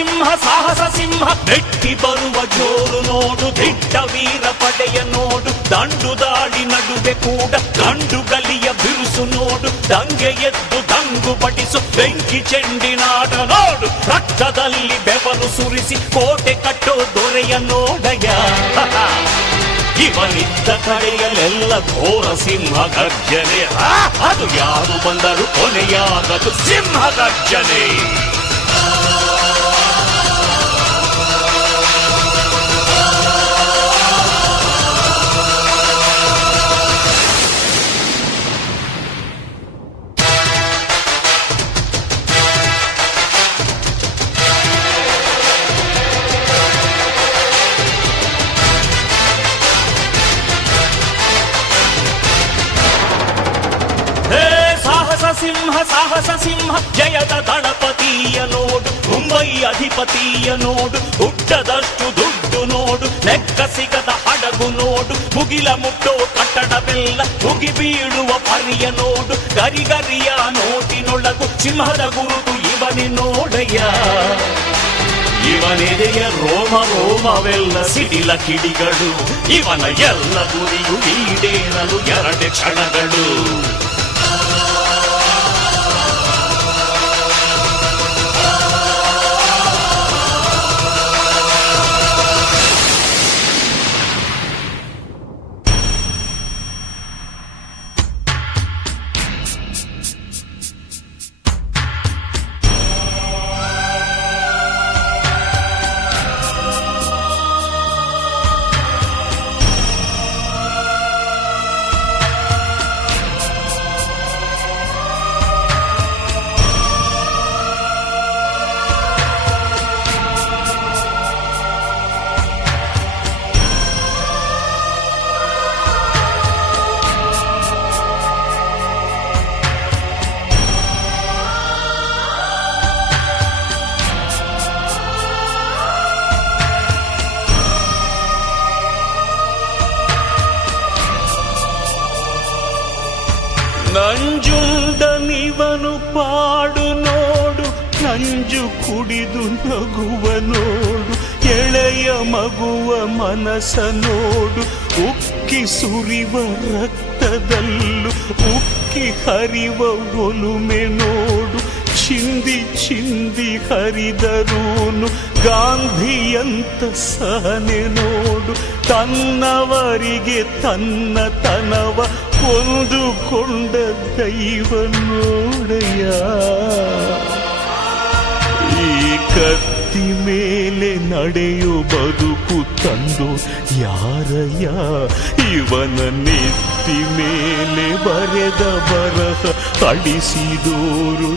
ಸಿಂಹ ಸಾಹಸ ಸಿಂಹ ನೆಟ್ಟಿ ಬರುವ ಜೋರು ನೋಡು ದಿಟ್ಟ ವೀರ ಪಡೆಯ ನೋಡು ದಂಡು ದಾಳಿ ನಡುವೆ ಕೂಡ ಗಂಡು ಗಲಿಯ ಬಿರುಸು ನೋಡು ದಂಗೆ ಎದ್ದು ದಂಗು ಬಡಿಸು ಬೆಂಕಿ ಚೆಂಡಿನಾಟ ನೋಡು ರಕ್ತದಲ್ಲಿ ಬೆವರು ಸುರಿಸಿ ಕೋಟೆ ಕಟ್ಟೋ ದೊರೆಯ ನೋಡಯ ಇವನಿದ್ದ ಕಡೆಯಲ್ಲೆಲ್ಲ ಘೋರ ಸಿಂಹ ಗರ್ಜನೆ ಅದು ಯಾರು ಬಂದರು ಕೊನೆಯಾಗದು ಸಿಂಹ ಗರ್ಜನೆ ಸಿಂಹ ಸಾಹಸ ಸಿಂಹ ಜಯದ ದಳಪತಿಯ ನೋಡು ಮುಂಬೈ ಅಧಿಪತಿಯ ನೋಡು ಹುಟ್ಟದಷ್ಟು ದುಡ್ಡು ನೋಡು ಲೆಕ್ಕ ಸಿಗದ ಹಡಗು ನೋಡು ಮುಗಿಲ ಮುಟ್ಟೋ ಕಟ್ಟಡವೆಲ್ಲ ಮುಗಿ ಬೀಳುವ ಪರಿಯ ನೋಡು ಗರಿಗರಿಯ ನೋಟಿನೊಳಗು ಸಿಂಹದ ಗುರುತು ಇವನೇ ನೋಡಯ್ಯ ಇವನೆದೆಯ ರೋಮ ರೋಮವೆಲ್ಲ ಸಿಡಿಲ ಕಿಡಿಗಳು ಇವನ ಎಲ್ಲ ಗುರಿಯು ಈಡೇರಲು 2 ಕ್ಷಣಗಳು ನಂಜುಂಡನಿವನು ಪಾಡು ನೋಡು ನಂಜು ಕುಡಿದು ನಗುವ ನೋಡು ಎಳೆಯ ಮಗುವ ಮನಸ ನೋಡು ಉಕ್ಕಿ ಸುರಿವ ರಕ್ತದಲ್ಲೂ ಉಕ್ಕಿ ಹರಿವ ಒಲುಮೆ ನೋಡು ಚಿಂದಿ ಚಿಂದಿ ಹರಿದರೂನು ಗಾಂಧಿಯಂತ ಸಹನೆ ನೋಡು ತನ್ನವರಿಗೆ ತನ್ನ ತನವ ಕೊಂದುಕೊಂಡ ದೈವ ನೋಡಯ್ಯ ಈ ಕತ್ತಿ ಮೇಲೆ ನಡೆಯೋ ಬದುಕು ತಂದು ಯಾರಯ್ಯ ಇವನ ನೆತ್ತಿ ಮೇಲೆ ಬರೆದ ಬರಹ ಅಳಿಸಿದೋರು